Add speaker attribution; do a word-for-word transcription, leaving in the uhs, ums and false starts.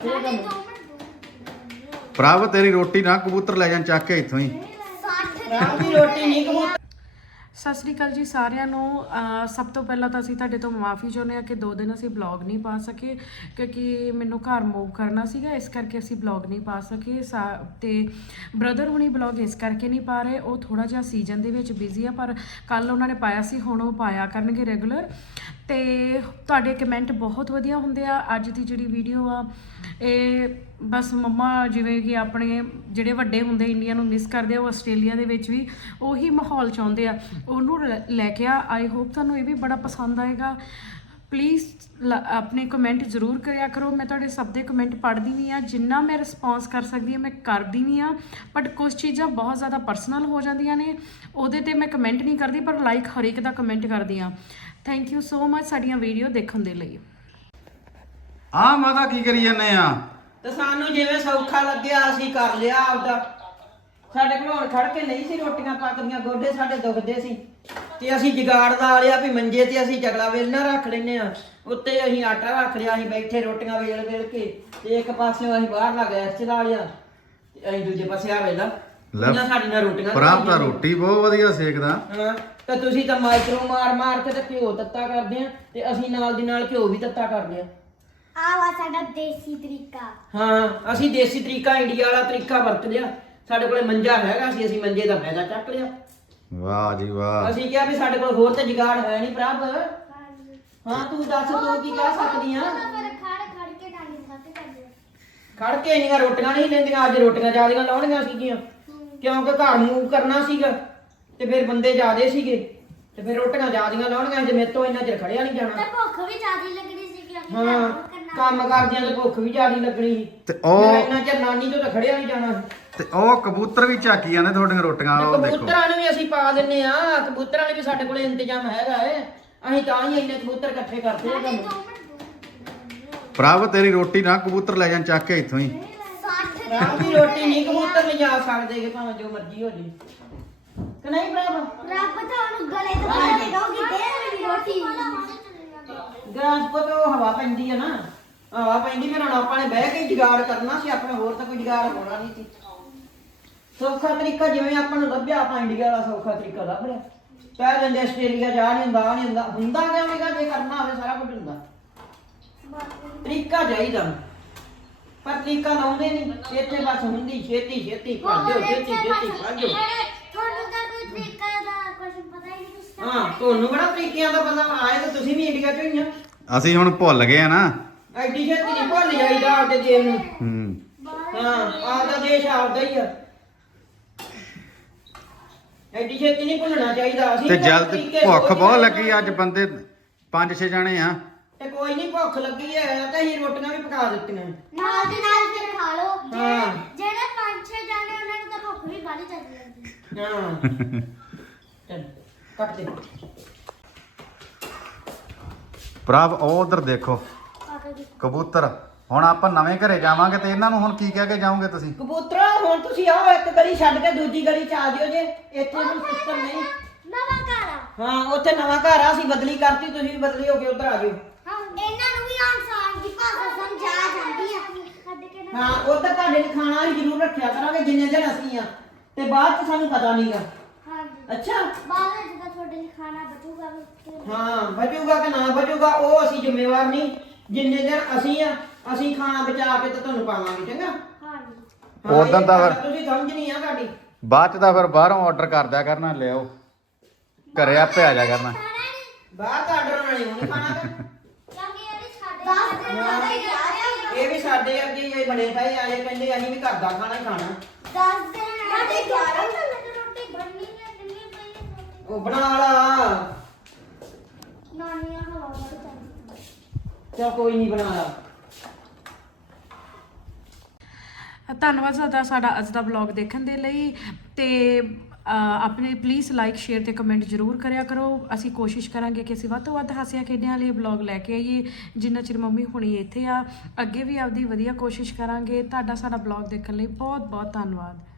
Speaker 1: ਪ੍ਰਭ ਤੇਰੀ ਰੋਟੀ ਨਾ ਕਬੂਤਰ ਲੈ ਜਾਣ ਚੱਕ ਕੇ ਇੱਥੋਂ ਹੀ।
Speaker 2: ਪ੍ਰਭ ਦੀ ਰੋਟੀ ਨਹੀਂ ਕਬੂਤਰ।
Speaker 3: ਸਤਿ ਸ੍ਰੀ ਅਕਾਲ ਜੀ ਸਾਰਿਆਂ ਨੂੰ। ਅਹ ਸਭ ਤੋਂ ਪਹਿਲਾਂ ਤਾਂ ਅਸੀਂ ਤੁਹਾਡੇ ਤੋਂ ਮਾਫੀ ਚਾਹੁੰਦੇ ਹਾਂ ਕਿ ਦੋ ਦਿਨ ਅਸੀਂ ਬਲੌਗ ਨਹੀਂ ਪਾ ਸਕੇ ਕਿਉਂਕਿ ਮੈਨੂੰ ਘਰ ਮੂਵ ਕਰਨਾ ਸੀਗਾ, ਇਸ ਕਰਕੇ ਅਸੀਂ ਬਲੌਗ ਨਹੀਂ ਪਾ ਸਕੇ। ਸਾ- ਤੇ ਬ੍ਰਦਰ ਹੁਣੀ ਬਲੌਗ ਇਸ ਕਰਕੇ ਨਹੀਂ ਪਾ ਰਹੇ, ਉਹ ਥੋੜਾ ਜਿਹਾ ਸੀਜ਼ਨ ਦੇ ਵਿੱਚ ਬਿਜ਼ੀ ਆ, ਪਰ ਕੱਲ ਉਹਨਾਂ ਨੇ ਪਾਇਆ ਸੀ, ਹੁਣ ਉਹ ਪਾਇਆ ਕਰਨਗੇ ਰੈਗੂਲਰ। ਤੇ ਤੁਹਾਡੇ ਕਮੈਂਟ ਬਹੁਤ ਵਧੀਆ ਹੁੰਦੇ ਆ। ਅੱਜ ਦੀ ਜਿਹੜੀ ਵੀਡੀਓ ਆ ਇਹ ਬਸ ਮੰਮਾ ਜਿਵੇਂ ਕਿ ਆਪਣੇ ਜਿਹੜੇ ਵੱਡੇ ਹੁੰਦੇ ਇੰਡੀਆ ਨੂੰ ਮਿਸ ਕਰਦੇ ਆ, ਉਹ ਆਸਟ੍ਰੇਲੀਆ ਦੇ ਵਿੱਚ ਵੀ ਉਹੀ ਮਾਹੌਲ ਚਾਹੁੰਦੇ ਆ, ਉਹਨੂੰ ਲੈ ਕੇ ਆ। ਆਈ ਹੋਪ ਤੁਹਾਨੂੰ ਇਹ ਵੀ ਬੜਾ ਪਸੰਦ ਆਏਗਾ। ਪਲੀਜ਼ ਆਪਣੇ ਕਮੈਂਟ ਜ਼ਰੂਰ ਕਰਿਆ ਕਰੋ। ਮੈਂ ਤੁਹਾਡੇ ਸਭ ਦੇ ਕਮੈਂਟ ਪੜ੍ਹਦੀ ਵੀ ਆ, ਜਿੰਨਾ ਮੈਂ ਰਿਸਪੌਂਸ ਕਰ ਸਕਦੀ ਹਾਂ ਮੈਂ ਕਰਦੀ ਵੀ ਆ, ਬਟ ਕੁਝ ਚੀਜ਼ਾਂ ਬਹੁਤ ਜ਼ਿਆਦਾ ਪਰਸਨਲ ਹੋ ਜਾਂਦੀਆਂ ਨੇ, ਉਹਦੇ ਤੇ ਮੈਂ ਕਮੈਂਟ ਨਹੀਂ ਕਰਦੀ, ਪਰ ਲਾਈਕ ਹਰ ਇੱਕ ਦਾ ਕਮੈਂਟ ਕਰਦੀ ਆ। ਥੈਂਕ ਯੂ ਸੋ ਮਚ ਸਾਡੀਆਂ ਵੀਡੀਓ ਦੇਖਣ ਦੇ ਲਈ।
Speaker 1: ਆ ਮਾਤਾ ਕੀ ਕਰੀ ਜਾਂਦੇ ਆ?
Speaker 2: ਤੇ ਸਾਨੂੰ ਜਿਵੇਂ ਸੌਖਾ ਲੱਗਿਆ ਅਸੀਂ ਕਰ ਲਿਆ ਆਪਦਾ। ਸਾਡੇ ਕੋਲ ਹੁਣ ਖੜ ਕੇ ਨਹੀਂ ਸੀ ਰੋਟੀਆਂ ਪੱਕਦੀਆਂ, ਗੋਡੇ ਸਾਡੇ ਦੁਖਦੇ ਸੀ ਤੇ ਅਸੀਂ ਜਗਾੜ ਲਾ ਲਿਆ ਵੀ ਮੰਜੇ ਤੇ ਅਸੀਂ ਜਗਲਾ ਵੇਲਣਾ ਰੱਖ ਲੈਨੇ ਆ, ਉੱਤੇ ਅਸੀਂ ਆਟਾ ਰੱਖ ਲਿਆ, ਅਸੀਂ ਬੈਠੇ ਰੋਟੀਆਂ ਵੇਲ ਵੇਲ ਕੇ, ਤੇ ਇੱਕ ਪਾਸਿਓਂ ਅਸੀਂ ਬਾਹਰਲਾ ਗੈਸ ਚਲਾ ਲਿਆ ਤੇ ਅਸੀਂ ਦੂਜੇ ਪਾਸੇ ਆ ਵੇਲਾ ਇਹਨਾਂ ਸਾਡੀਆਂ ਰੋਟੀਆਂ।
Speaker 1: ਪ੍ਰਭ ਤਾਂ ਰੋਟੀ ਬਹੁਤ ਵਧੀਆ ਸੇਕਦਾ।
Speaker 2: ਹਾਂ ਤੇ ਤੁਸੀਂ ਤਾਂ ਮਾਈਕਰੋ ਮਾਰ ਮਾਰ ਕੇ ਤੇ ਘਿਓ ਤੱਤਾ ਕਰਦੇ ਆ, ਤੇ ਅਸੀਂ ਨਾਲ ਦੀ ਨਾਲ ਘਿਓ ਵੀ ਤੱਤਾ ਕਰਦੇ ਆ।
Speaker 4: ਆ ਵਾ ਸਾਡਾ ਦੇਸੀ ਤਰੀਕਾ।
Speaker 2: ਹਾਂ ਅਸੀਂ ਦੇਸੀ ਤਰੀਕਾ, ਇੰਡੀਆ ਵਾਲਾ ਤਰੀਕਾ ਵਰਤ ਲਿਆ। ਸਾਡੇ ਕੋਲੇ ਮੰਜਾ ਹੈਗਾ ਸੀ, ਅਸੀਂ ਮੰਜੇ ਦਾ ਫਾਇਦਾ ਚੱਕ ਲਿਆ।
Speaker 1: ਵਾਹ ਜੀ ਵਾਹ।
Speaker 2: ਅਸੀਂ ਕਿਹਾ ਵੀ ਸਾਡੇ ਕੋਲ ਹੋਰ ਤੇ ਜੁਗਾੜ ਹੈ ਨਹੀਂ ਪ੍ਰਭ। ਹਾਂ ਤੂੰ ਦੱਸ ਤੂੰ ਕੀ ਕਹਿ ਸਕਦੀ ਆ?
Speaker 4: ਪਰ ਖੜ ਖੜ ਕੇ ਟਾਂਗੇ ਖਾਤੇ ਕਰਦੇ
Speaker 2: ਖੜ ਕੇ ਇੰਨੀਆਂ ਰੋਟੀਆਂ ਨਹੀਂ ਲੈਂਦੀਆਂ, ਅੱਜ ਰੋਟੀਆਂ ਜ਼ਿਆਦੀਆਂ ਲਾਉਣੀਆਂ ਸੀਗੀਆਂ ਕਿਉਂਕਿ ਘਰ ਮੂਵ ਕਰਨਾ ਸੀਗਾ ਤੇ ਫਿਰ ਬੰਦੇ ਜ਼ਿਆਦੇ ਸੀਗੇ ਤੇ ਫਿਰ ਰੋਟੀਆਂ ਜ਼ਿਆਦੀਆਂ ਲਾਉਣੀਆਂ, ਜੇ ਮੇਰੇ ਤੋਂ ਇੰਨਾ ਚਿਰ ਖੜਿਆ ਨਹੀਂ ਜਾਣਾ।
Speaker 4: ਤੇ ਭੁੱਖ ਵੀ ਜ਼ਿਆਦੀ ਲੱਗਣੀ ਸੀ ਕਿ
Speaker 2: ਹਾਂ ਕੰਮ ਕਰਦਿਆਂ ਤੇ ਭੁੱਖ ਵੀ ਜ਼ਿਆਦੀ ਲੱਗਣੀ ਸੀ
Speaker 1: ਤੇ ਉਹ
Speaker 2: ਇੰਨਾ ਚਿਰ ਨਾਨੀ ਤੋਂ ਤਾਂ ਖੜਿਆ ਨਹੀਂ ਜਾਣਾ।
Speaker 1: ਤੇ ਉਹ ਕਬੂਤਰ ਵੀ ਝਾਕੀ ਜਾਂਦੇ ਤੁਹਾਡੀਆਂ ਰੋਟੀਆਂ, ਉਹ ਦੇਖੋ।
Speaker 2: ਕਬੂਤਰਾਂ ਨੂੰ ਵੀ ਅਸੀਂ ਪਾ ਦਿੰਨੇ ਆ, ਕਬੂਤਰਾਂ ਨੇ ਵੀ ਸਾਡੇ ਕੋਲੇ ਇੰਤਜ਼ਾਮ ਹੈਗਾ ਏ, ਅਸੀਂ ਤਾਂ ਹੀ ਇੰਨੇ ਕਬੂਤਰ ਇਕੱਠੇ ਕਰਦੇ ਆ ਤੁਹਾਨੂੰ।
Speaker 1: ਪ੍ਰਭ ਤੇਰੀ ਰੋਟੀ ਨਾ ਕਬੂਤਰ ਲੈ ਜਾਣ ਚੱਕ ਕੇ ਇੱਥੋਂ ਹੀ।
Speaker 2: ਪ੍ਰਭ ਦੀ ਰੋਟੀ ਨਹੀਂ ਕਬੂਤਰ ਲਿਜਾ ਸਕਦੇਗੇ ਭਾਵੇਂ ਜੋ ਮਰਜ਼ੀ ਹੋ ਜੇ ਕਿ ਨਹੀਂ ਪ੍ਰਭ?
Speaker 4: ਰੱਬ ਤੁਹਾਨੂੰ ਗਲੇ ਤੋਂ ਪਾ ਦੇਗਾ ਕਿ ਦੇ ਮੇਰੀ ਰੋਟੀ।
Speaker 2: ਗਲਾਸ ਪੁੱਤ ਉਹ ਹਵਾ ਪੈਂਦੀ ਆ ਨਾ, ਹਵਾ ਪੈਂਦੀ, ਫਿਰ ਹੁਣ ਆਪਾਂ ਨੇ ਬਹਿ ਕੇ ਜੁਗਾੜ ਕਰਨਾ ਸੀ ਆਪਣਾ, ਹੋਰ ਤਾਂ ਕੋਈ ਜੁਗਾੜ ਹੋਣਾ ਨਹੀਂ ਸੀ। ਸੌਖਾ ਤਰੀਕਾ ਜਿਵੇਂ ਆਪਾਂ ਨੂੰ ਲੱਭਿਆ, ਆਪਾਂ ਇੰਡੀਆ ਵਾਲਾ ਸੌਖਾ ਤਰੀਕਾ ਲੱਭ ਲਿਆ। ਕਹਿ ਦਿੰਦੇ ਆਸਟ੍ਰੇਲੀਆ ਜਾ ਨਹੀਂ ਹੁੰਦਾ, ਆ ਨਹੀਂ ਹੁੰਦਾ, ਹੁੰਦਾ ਕਿਉਂ ਨਹੀਂਗਾ? ਜੇ ਕਰਨਾ ਹੋਵੇ ਸਾਰਾ ਕੁਝ ਹੁੰਦਾ, ਤਰੀਕਾ ਚਾਹੀਦਾ, ਪਰ ਤਰੀਕਾ ਲਾਉਂਦੇ ਨਹੀਂ ਇੱਥੇ। ਬਸ ਹੁੰਦੀ ਛੇਤੀ ਛੇਤੀ ਭੱਜੋ, ਛੇਤੀ ਛੇਤੀ ਭੱਜੋ।
Speaker 4: ਤੁਹਾਨੂੰ ਤਾਂ ਕੋਈ ਤਰੀਕਾ ਦਾ ਕੁਝ ਪਤਾ ਹੀ ਨਹੀਂ ਤੁਸੀਂ।
Speaker 2: ਹਾਂ ਤੁਹਾਨੂੰ ਬੜਾ ਤਰੀਕਿਆਂ ਦਾ ਪਤਾ, ਆਏ ਤਾਂ ਤੁਸੀਂ ਵੀ ਇੰਡੀਆ ਚੋਂ ਹੀ ਆ।
Speaker 1: ਅਸੀਂ ਹੁਣ ਭੁੱਲ ਗਏ ਆ ਨਾ।
Speaker 2: ਐਡੀ ਛੇਤੀ ਨਹੀਂ ਭੁੱਲ ਜਾਈਦਾ ਆਪਦੇ ਦੇਸ਼ ਨੂੰ।
Speaker 1: ਹੂੰ
Speaker 2: ਹਾਂ ਆਪਦਾ ਦੇਸ਼ ਆਪਦਾ ਹੀ ਆ, ਐਡੀ ਛੇਤੀ ਨਹੀਂ ਭੁੱਲਣਾ ਚਾਹੀਦਾ। ਅਸੀਂ
Speaker 1: ਤੇ
Speaker 2: ਤਾਂ
Speaker 1: ਜਲਦ
Speaker 2: ਤਰੀਕੇ
Speaker 1: ਭੁੱਖ
Speaker 2: ਸੋਚ
Speaker 1: ਬਹੁਤ
Speaker 2: ਰਹੇ
Speaker 1: ਲੱਗੀ, ਅੱਜ ਬੰਦੇ ਪੰਜ ਛੇ ਜਾਣੇ ਆ।
Speaker 2: ਤੇ ਕੋਈ ਨਹੀਂ ਭੁੱਖ ਲੱਗੀ ਹੈ ਤਾਂ ਅਸੀਂ ਰੋਟੀਆਂ ਵੀ ਪਕਾ ਦਿੱਤੀਆਂ।
Speaker 4: ਨਾਲ ਦੇ ਨਾਲ ਫਿਰ ਖਾ ਲਓ।
Speaker 2: ਹਾਂ।
Speaker 4: ਜਿਹੜੇ ਪੰਜ ਛੇ ਜਾਣੇ ਉਹਨਾਂ ਨੂੰ ਤਾਂ ਭੁੱਖ ਵੀ ਬਾਲੀ ਚੱਲ ਜਾਂਦੀ।
Speaker 2: ਹਾਂ ਚੱਲ ਕੱਟ ਦੇ
Speaker 1: ਪ੍ਰਭ ਉਹ ਉਧਰ ਦੇਖੋ
Speaker 4: ਪਾਪਾ ਜੀ
Speaker 1: ਕਬੂਤਰ। ਹੁਣ ਆਪਾਂ ਨਵੇਂ ਘਰੇ ਜਾਵਾਂਗੇ ਤੇ ਇਹਨਾਂ ਨੂੰ ਹੁਣ ਕੀ ਕਹਿ ਕੇ ਜਾਓਗੇ ਤੁਸੀਂ?
Speaker 2: ਕਬੂਤਰਾ ਹੁਣ ਤੁਸੀਂ ਆਓ ਇੱਕ ਗਲੀ ਛੱਡ ਕੇ ਦੂਜੀ ਗਲੀ ਚ ਆ ਜਿਓ, ਜੇ ਇੱਥੇ ਕੋਈ ਸਿਸਟਮ ਨਹੀਂ।
Speaker 4: ਨਵਾਂ ਘਰ ਆ।
Speaker 2: ਹਾਂ ਉੱਥੇ ਨਵਾਂ ਘਰ ਆ, ਅਸੀਂ ਬਦਲੀ ਕਰਤੀ, ਤੁਸੀਂ ਵੀ ਬਦਲੀ ਹੋ ਕੇ ਉਧਰ ਆ ਜਿਓ।
Speaker 4: ਹਾਂ ਇਹਨਾਂ ਨੂੰ ਵੀ ਇਨਸਾਨ ਦੀ ਭਾਸ਼ਾ ਸਮਝ ਆ ਜਾਂਦੀ ਆ। ਸਾਡੇ ਕਿਹੜਾ
Speaker 2: ਹਾਂ ਉਧਰ ਤੁਹਾਡੇ ਲਈ ਖਾਣਾ ਵੀ ਜ਼ਰੂਰ ਰੱਖਿਆ ਕਰਾਂਗੇ ਜਿੰਨੇ ਦਿਨ ਅਸੀਂ ਆ, ਤੇ ਬਾਅਦ ਚ ਸਾਨੂੰ ਪਤਾ ਨਹੀਂਗਾ।
Speaker 4: ਹਾਂਜੀ
Speaker 2: ਅੱਛਾ
Speaker 4: ਬਾਅਦ ਵਿੱਚ ਜਦੋਂ ਤੁਹਾਡੇ ਲਈ ਖਾਣਾ ਬਚੂਗਾ ਵੀ
Speaker 2: ਹਾਂ ਬਚੂਗਾ ਕਿ ਨਾ ਬਚੂਗਾ ਉਹ ਅਸੀਂ ਜ਼ਿੰਮੇਵਾਰ ਨਹੀਂ। ਜਿੰਨੇ ਦਿਨ ਅਸੀਂ ਆ ਅਸੀਂ ਖਾਣਾ ਬਚਾ ਕੇ ਤੇ ਤੁਹਾਨੂੰ ਪਾਵਾਂਗੇ, ਚੰਗਾ?
Speaker 4: ਹਾਂਜੀ
Speaker 2: ਹਾਂ,
Speaker 1: ਉਦੋਂ
Speaker 2: ਇਹ
Speaker 1: ਤਾਂ
Speaker 2: ਗੱਲ
Speaker 1: ਫਿਰ-
Speaker 2: ਤੁਸੀਂ ਸਮਝਣੀ ਆ ਸਾਡੀ।
Speaker 1: ਬਾਅਦ ਚ ਤਾਂ ਫਿਰ ਬਾਹਰੋਂ ਆਰਡਰ ਕਰ ਦਿਆ ਕਰਨਾ, ਲਿਆਓ ਘਰੇ ਆਪੇ ਆ ਜਾ ਕਰਨਾ।
Speaker 2: ਬਾਹਰ ਦਾ ਆਰਡਰ ਨਾਲ ਨਹੀਂ ਹੁਣ ਖਾਣਾ ਤੇ।
Speaker 4: ਕਿਉਂਕਿ ਇਹ ਵੀ ਸਾਡੇ ਦਸ ਦਿਨ ਜ਼ਿਆਦਾ ਹੀ ਆ ਰਿਹਾ।
Speaker 2: ਇਹ ਵੀ ਸਾਡੇ ਅੱਗੇ ਇਹ ਬਣੇ ਪਏ ਆ, ਇਹ ਕਹਿੰਦੇ ਅਸੀਂ ਵੀ ਘਰ ਦਾ ਖਾਣਾ ਹੀ ਖਾਣਾ।
Speaker 4: ਦਸ ਦਿਨ ਸਾਡੇ ਗਿਆਰਾਂ ਵਜੇ ਰੋਟੀ ਬਣਨੀ ਹੈ, ਕਿੰਨੀ ਪਈ ਹੈ।
Speaker 2: ਉਹ ਬਣਾ ਲਾ,
Speaker 4: ਨਾਨੀਆਂ ਹਵਾ ਵੜ ਜਾਂਦੀ।
Speaker 2: ਚਲ ਕੋਈ ਨਹੀਂ ਬਣਾ ਲਾ।
Speaker 3: ਧੰਨਵਾਦ ਸਾਡਾ ਸਾਡਾ ਅੱਜ ਦਾ ਵਲੌਗ ਦੇਖਣ ਦੇ ਲਈ। ਤੇ ਅਹ ਆਪਣੇ ਪਲੀਜ਼ ਲਾਈਕ ਸ਼ੇਅਰ ਤੇ ਕਮੈਂਟ ਜ਼ਰੂਰ ਕਰਿਆ ਕਰੋ। ਅਸੀਂ ਕੋਸ਼ਿਸ਼ ਕਰਾਂਗੇ ਕਿ ਅਸੀਂ ਵੱਧ ਤੋਂ ਵੱਧ ਹਾਸਿਆਂ ਖੇਡਿਆਂ ਵਾਲੇ ਵਲੌਗ ਲੈ ਕੇ ਆਈਏ, ਜਿੰਨਾ ਚਿਰ ਮੰਮੀ ਹੁਣੀ ਇੱਥੇ ਆ। ਅੱਗੇ ਵੀ ਆਪਦੀ ਵਧੀਆ ਕੋਸ਼ਿਸ਼ ਕਰਾਂਗੇ। ਤੁਹਾਡਾ ਸਾਡਾ ਵਲੌਗ ਦੇਖਣ ਲਈ ਬਹੁਤ ਬਹੁਤ ਧੰਨਵਾਦ।